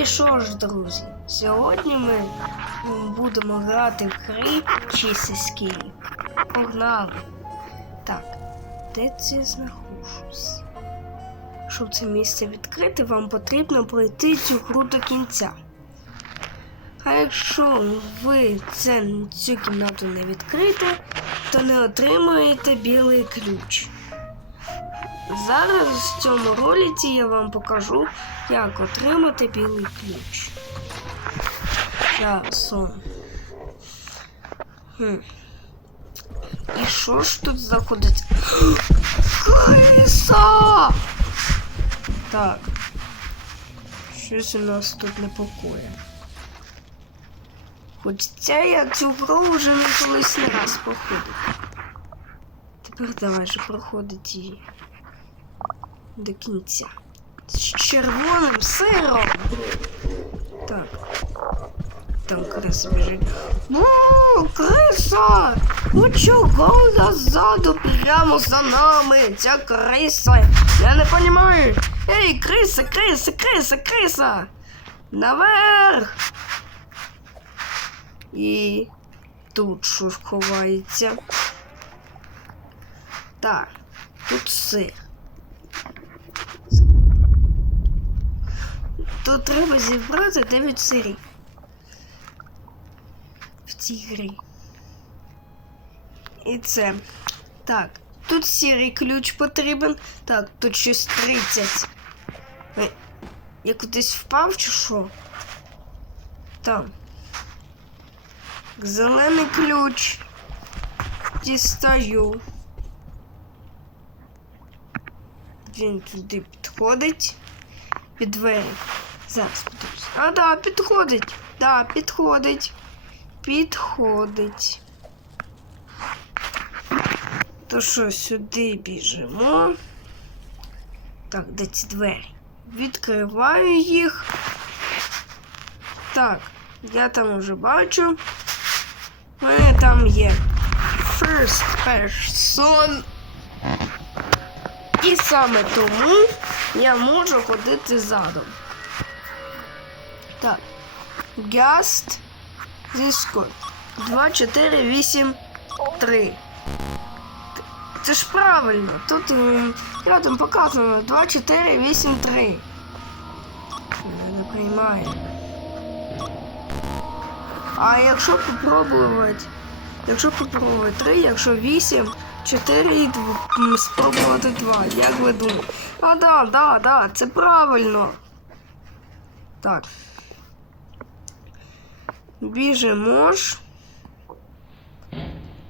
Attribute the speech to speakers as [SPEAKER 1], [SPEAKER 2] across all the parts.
[SPEAKER 1] І що ж, друзі, сьогодні ми будемо грати в грі Чисиський. Погнали. Так, де це знаходжусь? Щоб це місце відкрити, вам потрібно пройти цю гру до кінця. А якщо ви це, цю кімнату не відкрите, то не отримуєте білий ключ. Зараз в цьому ролиці я вам покажу, як отримати білий ключ. Зараз. Хм. І що ж тут знаходиться? Криса! Так. Щось у нас тут непокоє. Хоч ця я цю гру вже не колись не раз проходив. Тепер давай же проходить її до кінця. З червоним сиром. Так. Там криса біжить. О, криса! Ну чого ззаду прямо за нами? Ця криса. Я не розумію. Ей, криса, криса, криса, криса! Наверх! І тут що ховається. Так, тут сир. Тут треба зібрати 9 сирів в цій грі. І це. Так, тут сірий ключ потрібен. Так, тут щось 30. Е, Я кудись впав чи що? Там. Зелений ключ. Дістаю. Він туди підходить. Під двері. Зараз подивлюсь. А, да, підходить. Да, підходить. Підходить. То що, сюди біжимо. Так, де ці двері? Відкриваю їх. Так, я там вже бачу. У мене там є First Person. І саме тому я можу ходити задом. Так. Guest Discord 2483. Це ж правильно. Тут рядом показано 2483. Я не приймаю. А якщо попробувати, якщо попробувати 3, якщо 8, 4 і 2, спробувати 2, як ви думаєте? А, да, да, да, це правильно. Так. Біжимо.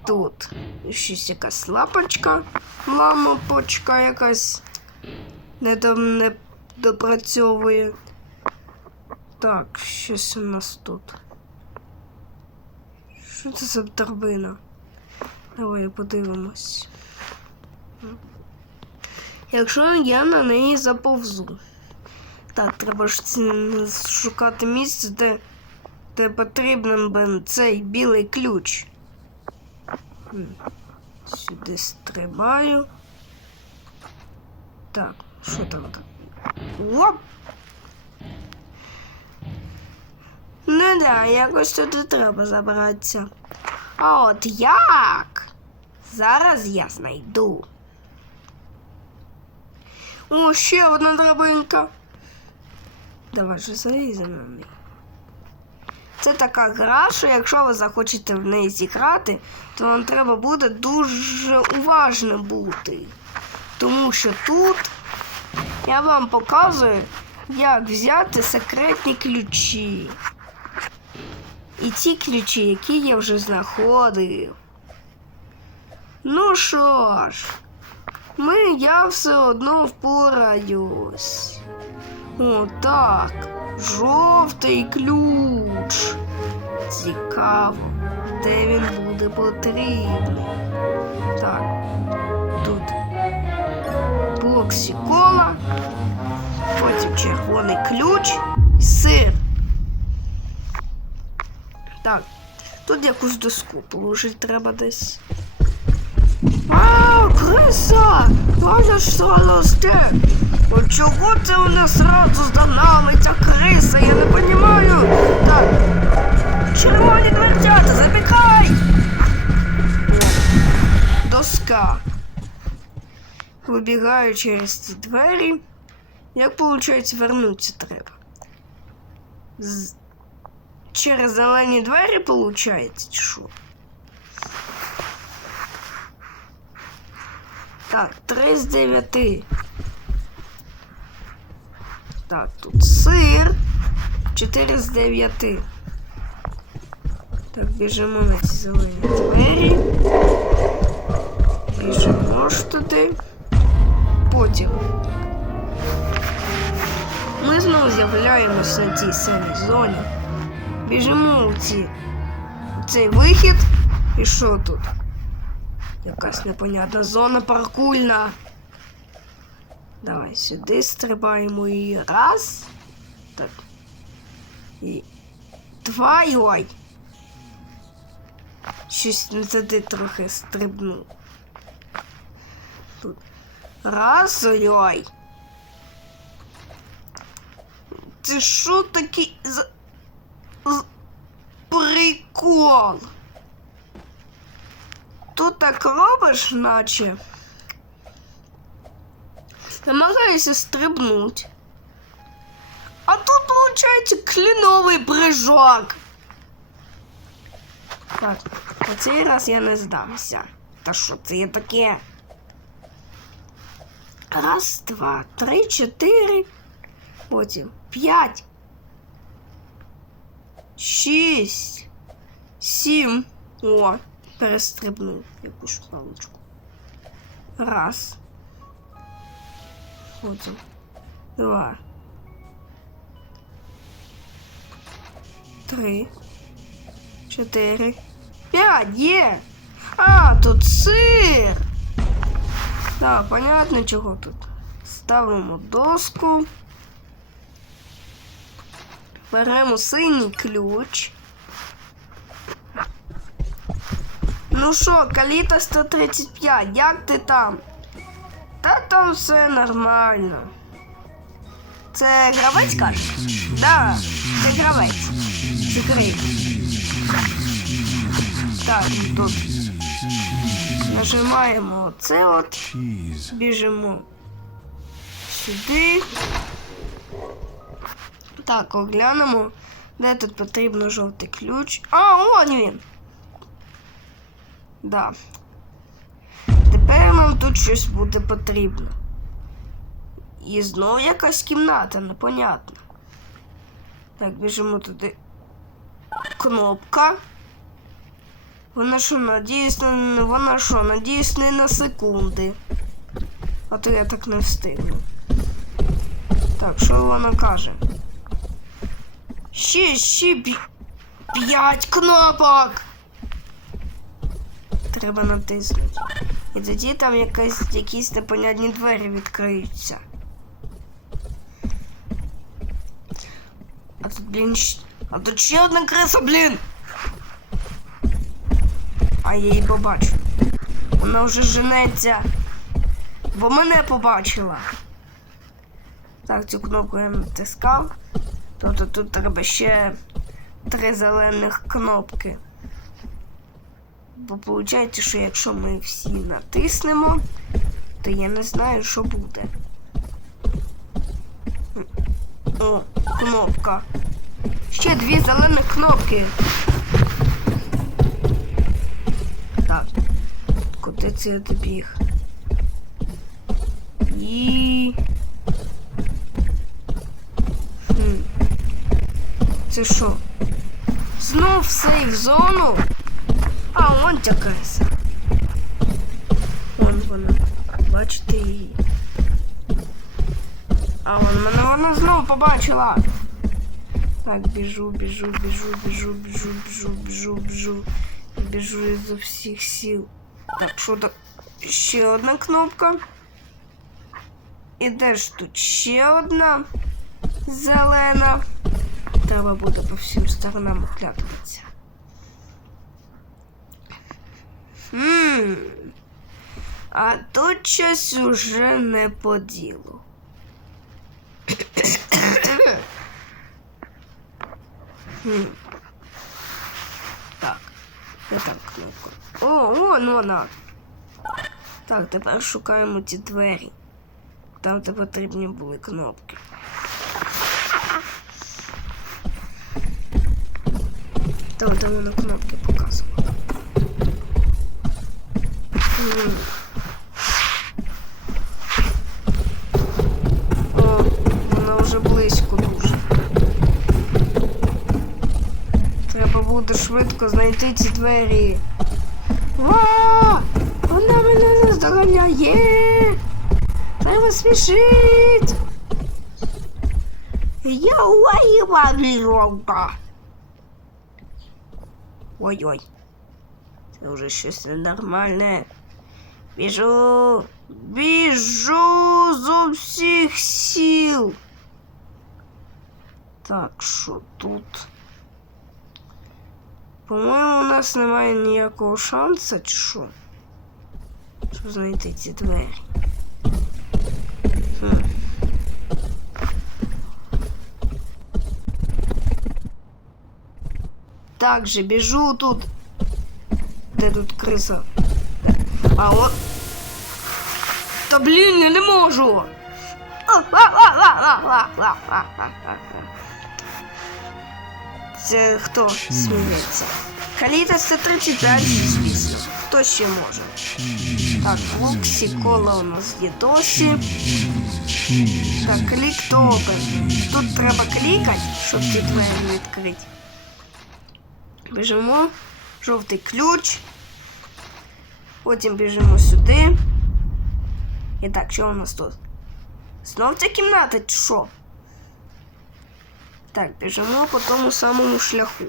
[SPEAKER 1] Тут щось якась лапочка, лампочка якась не, до, не допрацьовує. Так, щось у нас тут. Що це за торбина? Давай подивимось. Якщо я на неї заповзу. Так, треба ж шукати місце, де, де потрібен би цей білий ключ. Сюди стрибаю. Так, що там так? Оп! Ну да, якось туди треба забратися. А от як? Зараз я знайду. О, ще одна драбинка. Давай же заліземо на неї. Це така гра, що якщо ви захочете в неї зіграти, то вам треба буде дуже уважним бути. Тому що тут я вам показую, як взяти секретні ключі. І ті ключі, які я вже знаходив. Ну що ж, ми я все одно впораюсь. О, так. Жовтий ключ. Цікаво, де він буде потрібний. Так, тут блок сікола, потім червоний ключ, і сир. Так, тут якусь доску положити треба десь. А, криса! Можеш солости! Чого це у нас зразу за нами ця криса? Я не розумію. Так. Червоні дверцята, забігай! О, доска. Вибігаю через ці двері. Як виходить, вернутися треба? З... Через зелені двері виходить, чи що? Так, 3 з 9. Так, тут сир. 4 з 9. Так, біжимо на ці зелені двері. Біжимо ж туди. Потім. Ми знову з'являємось на тій самій зоні. Біжимо у ці, цей вихід. І що тут? Якась непонятна зона паркульна. Давай сюди стрибаємо і раз. Так. І два і ой. Щось не туди трохи стрибнув. Тут. Раз ой ой. Це що такий за... з- прикол? Тут так робиш, наче. Намагаюся стрибнуть. А тут, виходить, кліновий прыжок. Так, на цей раз я не здамся. Та що це є таке? Раз, два, три, чотири. Потім п'ять. Шість. Сім. О, перестрибнув якусь паличку. Раз. Потім. Два. Три. Чотири. П'ять. Є. А, тут сир. Так, понятно, чого тут. Ставимо доску. Беремо синій ключ. Ну що, Каліта 135, як ти там? Та там все нормально. Це гравець кажеш? Да, це гравець. Закрий. Так, тут нажимаємо оце от, біжимо сюди. Так, оглянемо, де тут потрібно жовтий ключ. А, он він. Да. Тепер нам тут щось буде потрібно. І знову якась кімната, непонятно. Так, біжимо туди. Кнопка. Вона що, надіюсь, не, вона що, надіюсь, не на секунди. А то я так не встигну. Так, що вона каже? Ще, ще п'ять кнопок. Треба натиснути. І тоді там якась, якісь непонятні двері відкриються. А тут, блін, а тут ще одна криса, блін. А я її побачу. Вона вже женеться. Бо мене побачила. Так, цю кнопку я натискав. Тобто тут треба ще три зелених кнопки. Бо виходить, що якщо ми всі натиснемо, то я не знаю, що буде. О, кнопка. Ще дві зелених кнопки. Так. Куди це я добіг? І. Хм. Це що? Знов сейф зону? А, вон ця криса. Вон вона. Бачите її. А вон мене вона знову побачила. Так, біжу, біжу, біжу, біжу, біжу, біжу, біжу, біжу. Біжу із всіх сил. Так, що так? Ще одна кнопка. І де ж тут ще одна зелена. Треба буде по всім сторонам оглядуватися. Хм. А тут щось уже не по ділу. Хм. Так. Де там кнопка? О, вон вона. Так, тепер шукаємо ті двері. Там де потрібні були кнопки. Там, де воно кнопки показувало. О, вона вже близько дуже. Треба буде швидко знайти ці двері. Ва! Вона мене наздоганяє! Треба спішить! Я уїла віронка! Ой-ой. Це вже щось ненормальне. Біжу! Біжу з усіх сіл! Так, що тут? По-моєму, у нас немає ніякого шансу, чи що? Щоб знайти ці двері. Хм. Так же, біжу тут. Де тут криса? А от. Та блін, я не можу. Це хто сміється? Каліта це 35, звісно. Хто ще може? Так, Луксі, кола у нас є досі. Так, клік то. Тут треба клікати, щоб ці двері відкрити. Біжимо. Жовтий ключ. Потім біжимо сюди. І так, що у нас тут? Знов ця кімната, чи що? Так, біжимо по тому самому шляху.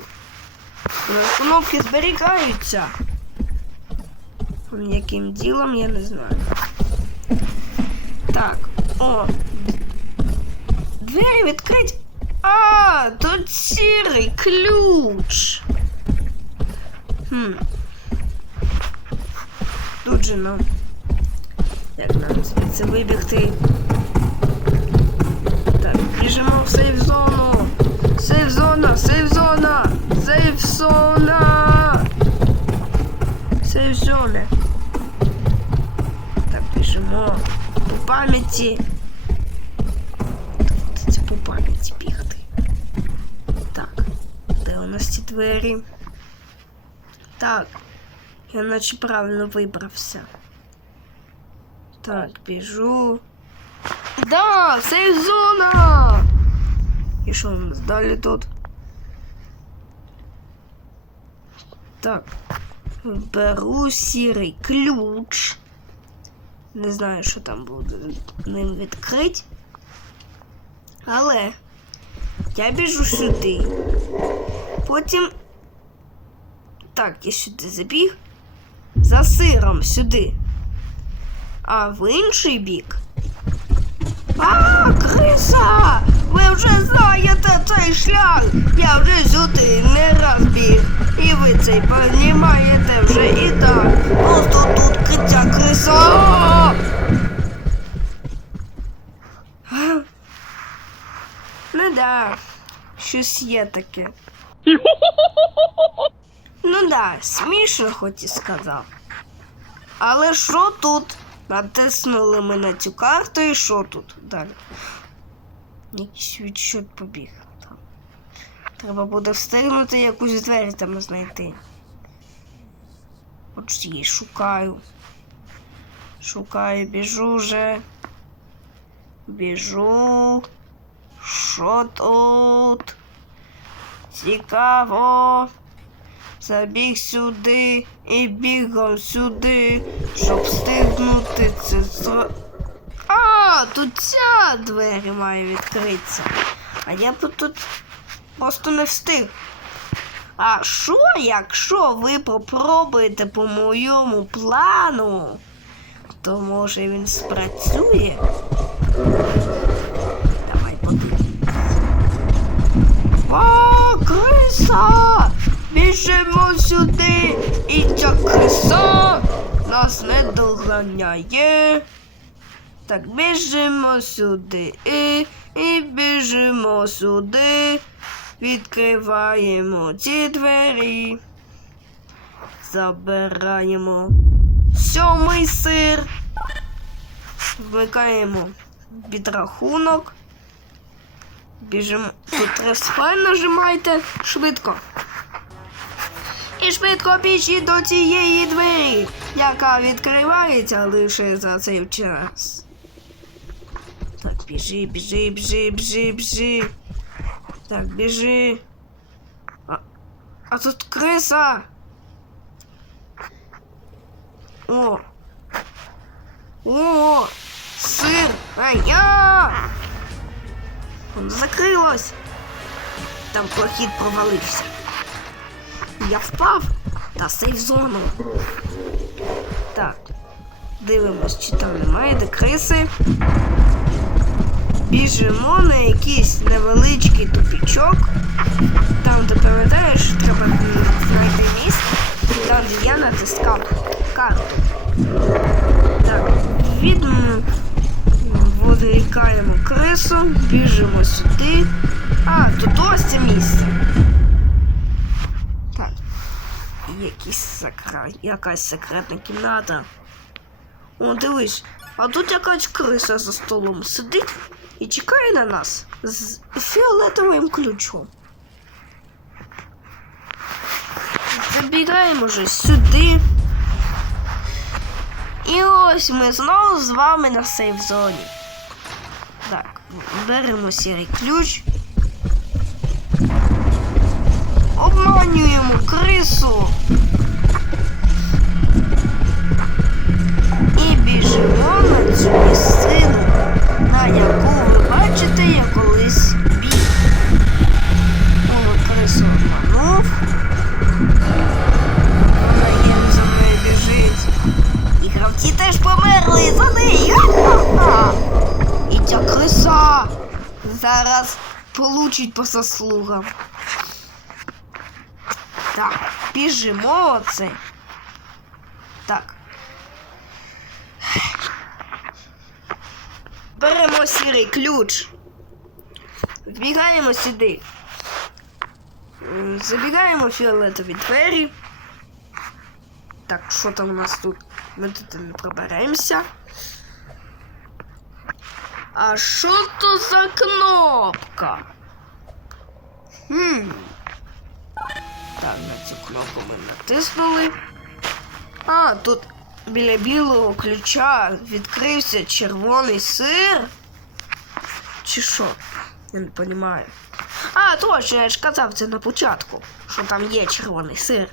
[SPEAKER 1] У нас кнопки зберігаються. Яким ділом, я не знаю. Так, о. Двері відкрить. А, тут сірий ключ. Хм. Тут же нам. Як нам звідси вибігти? Так, біжимо в сейф зону. Сейф зона, сейф зона, сейф зона. Сейф зона. Так, біжимо по пам'яті. По пам'яті бігти. Так, де у нас ці двері? Так, я наче правильно вибрався. Так, біжу. Да, сейф зона! І що у нас далі тут? Так. Беру сірий ключ. Не знаю, що там буде ним відкрити. Але я біжу сюди. Потім. Так, я сюди забіг. За сиром сюди. А в інший бік. А, криса! Ви вже знаєте цей шлях! Я вже сюди не раз біг. І ви цей понімаєте вже і так. Просто тут криця криса. А? Ну да, щось є таке. Ну да, смішно хоч і сказав. Але що тут? Натиснули ми на цю карту і що тут далі? Якийсь відчут побіг. Там. Треба буде встигнути якусь двері там знайти. От її шукаю. Шукаю, біжу вже. Біжу. Що тут? Цікаво. Забіг сюди і бігом сюди, щоб встигнути це зро... А, тут ця двері має відкритися. А я б тут просто не встиг. А що, якщо ви попробуєте по моєму плану, то може він спрацює? Давай подивимось. О, криса! Біжимо сюди, і ця криса нас не доганяє. Так, біжимо сюди. І, і біжимо сюди. Відкриваємо ці двері. Забираємо сьомий сир. Вмикаємо підрахунок. Біжимо. Тут респайн нажимайте швидко. І швидко біжіть до цієї двері, яка відкривається лише за цей час. Так, біжи, біжи, біжи, біжи, біжи. Так, біжи. А, а тут криса. О. О, сир. Ай, я. Воно закрилось. Там прохід провалився. Я впав та сейф зону. Так. Дивимось, чи там немає де криси. Біжимо на якийсь невеличкий тупічок. Там, ти пам'ятаєш, треба знайти місце, там де я натискав карту. Так, від відволікаємо крису, біжимо сюди. А, тут ось це місце. Так. І Якісь секре... якась секретна кімната. О, дивись, а тут якась криса за столом сидить і чекає на нас з фіолетовим ключом. Забігаємо вже сюди. І ось ми знову з вами на сейф зоні. Так, беремо сірий ключ. Обманюємо крису. І біжимо на цю місцину, на яку ви бачите, я колись біг. О, крису обманув. Вона є за мною біжить. І гравці теж померли за нею. І ця криса зараз получить по заслугам. Так, біжимо оце. Так. Беремо сірий ключ. Вбігаємо сюди. Забігаємо в фіолетові двері. Так, що там у нас тут? Ми тут не проберемося. А що то за кнопка? Хм. Так, на цю кнопку ми натиснули. А, тут біля білого ключа відкрився червоний сир. Чи що? Я не розумію. А, точно, я ж казав це на початку, що там є червоний сир.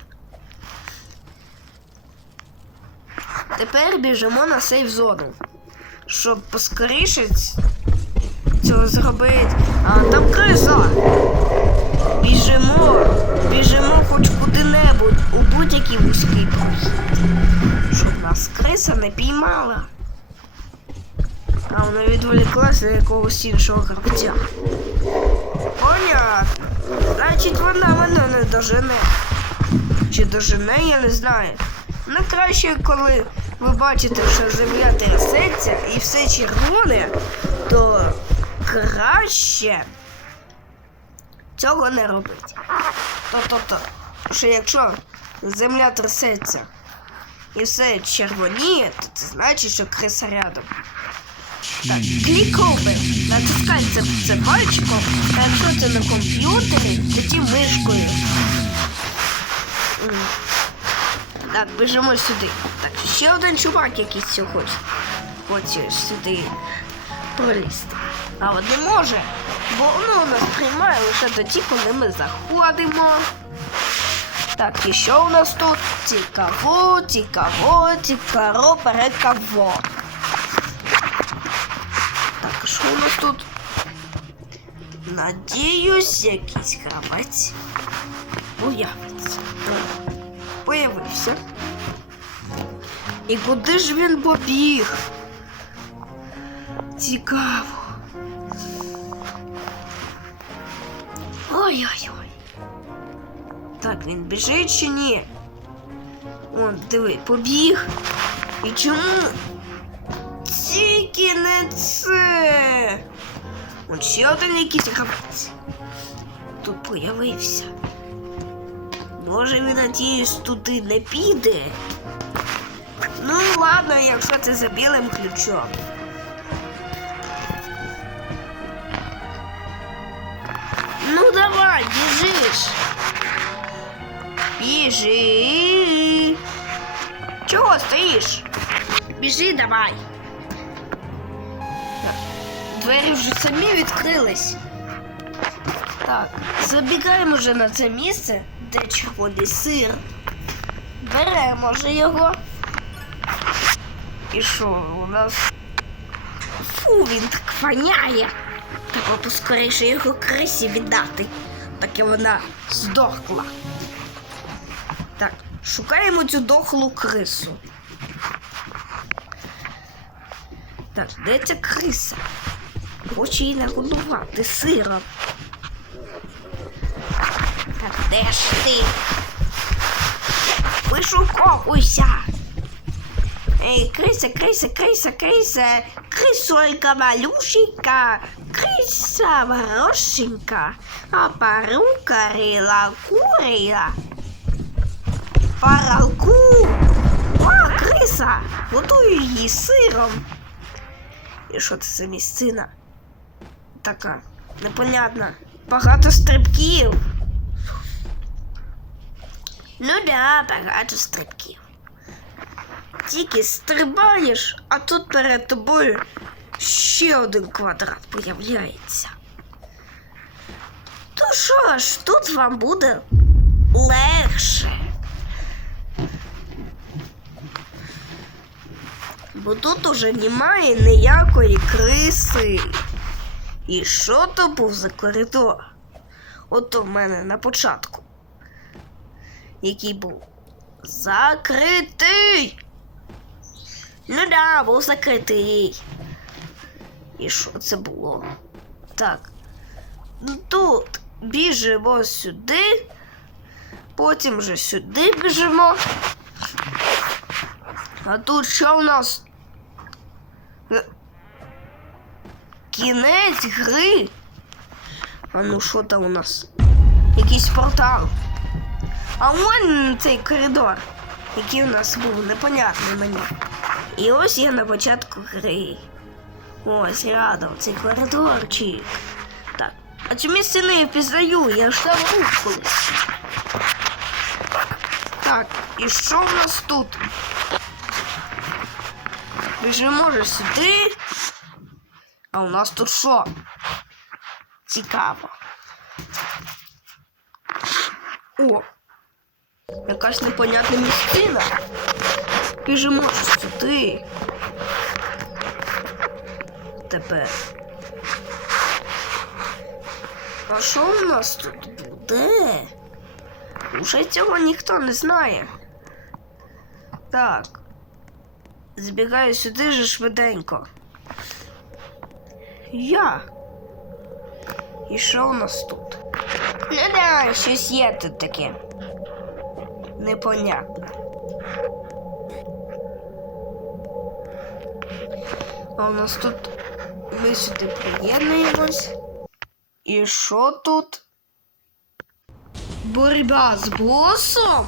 [SPEAKER 1] Тепер біжимо на сейф зону. Щоб поскоріше цього зробити. А там криса. Біжимо, біжимо хоч куди-небудь у будь-який вузький прохід. Щоб нас криса не піймала. А вона відволіклася на якогось іншого гравця. Понятно. Значить, вона мене не дожене. Чи дожене, я не знаю. Ну краще, коли ви бачите, що земля трясеться і все червоне, то краще цього не робити. То-то-то, що якщо земля трясеться і все червоніє, то це значить, що криса рядом. Так, клікови. Натискай це, це пальчиком, а якщо це на комп'ютері, тоді мишкою. Так, біжимо сюди. Так, ще один чувак якийсь хоче. Хоче сюди пролізти. А от не може, бо воно нас приймає лише тоді, коли ми заходимо. Так, і що у нас тут? Цікаво, цікаво, цікаво, перекаво. Так, що у нас тут? Надіюсь, якийсь гравець появиться. Появився. І куди ж він побіг? Цікаво. Ой-ой-ой. Так, він біжить чи ні? Он, диви, побіг. І чому тільки не це. От ще один якийсь гравець. Тут появився. Може він, надіюсь, туди не піде. Ну, ладно, якщо це за білим ключом. Давай, біжиш. Біжи. Чого стоїш? Біжи давай. Двері вже самі відкрились. Так, забігаємо вже на це місце, де червоний сир. Беремо вже його. І що у нас? Фу, він так воняє. Треба поскоріше його крисі віддати, так і вона здохла. Так, шукаємо цю дохлу крису. Так, де ця криса? Хоче її нагодувати сиром. Так, де ж ти? Вишуковуйся! Эй, крыса, крыса, крыса, крыса, крысолька малюшенька, крыса ворошенька, а порука рила курила. Паралку! А, криса! Готую її сиром. І що це за місцина? Така непонятна. Багато стрибків. Ну да, багато стрибків. Тільки стрибаєш, а тут перед тобою ще один квадрат появляється. То що ж, тут вам буде легше. Бо тут уже немає ніякої криси. І що то був за коридор? Ото в мене на початку, який був закритий. Ну да, був закритий. І що це було? Так. Ну тут біжимо сюди, потім вже сюди біжимо. А тут що у нас? Е, Кінець гри. А ну що там у нас? Якийсь портал. А вон цей коридор, який у нас був, непонятний мені. І ось я на початку гри. Ось рядом цей коридорчик. Так. А місцину я пізнаю, я ж там був колись. Так, і що в нас тут? Біжимо ж сюди. А у нас тут що? Цікаво. О! Якась непонятна місцина. Біжимо ж сюди. Тепер. А що в нас тут буде? Уже цього ніхто не знає. Так. Збігаю сюди же швиденько. Я. І що у нас тут? Ну да, щось є тут таке. Непонятно. А у нас тут ми сюди приєднуємось. І що тут? Боротьба з босом?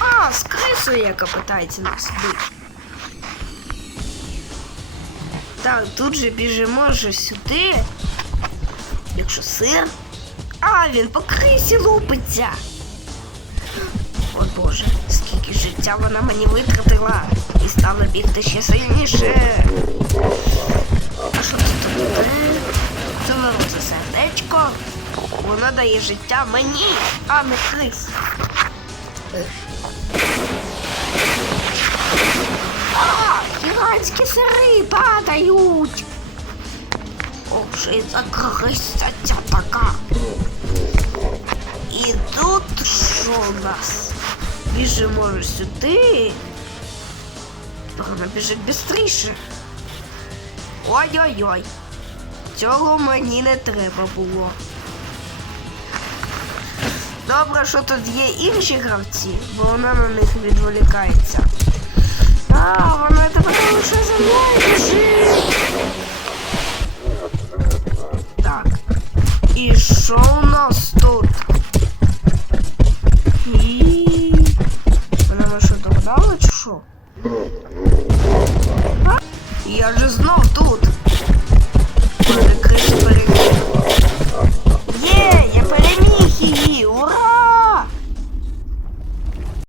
[SPEAKER 1] А, з крисою, яка питається нас вбити. Так, тут же біжимо вже сюди. Якщо сир. А, він по крисі лупиться. О боже, скільки життя вона мені витратила і стала бігти ще сильніше. А що це тут? Це це сердечко. Воно дає життя мені, а не крис. А, гігантські сири падають. Ох, що і за крися ця така. І тут що у нас? Біжимо ж сюди. Вона біжить швидше. Ой-ой-ой. Цього мені не треба було. Добре, що тут є інші гравці, бо вона на них відволікається. А, вона тепер лише за мною біжить. Так. І що у нас тут? І прошу. Я же знов тут. Перекрив, перекрив. Є, я переміг.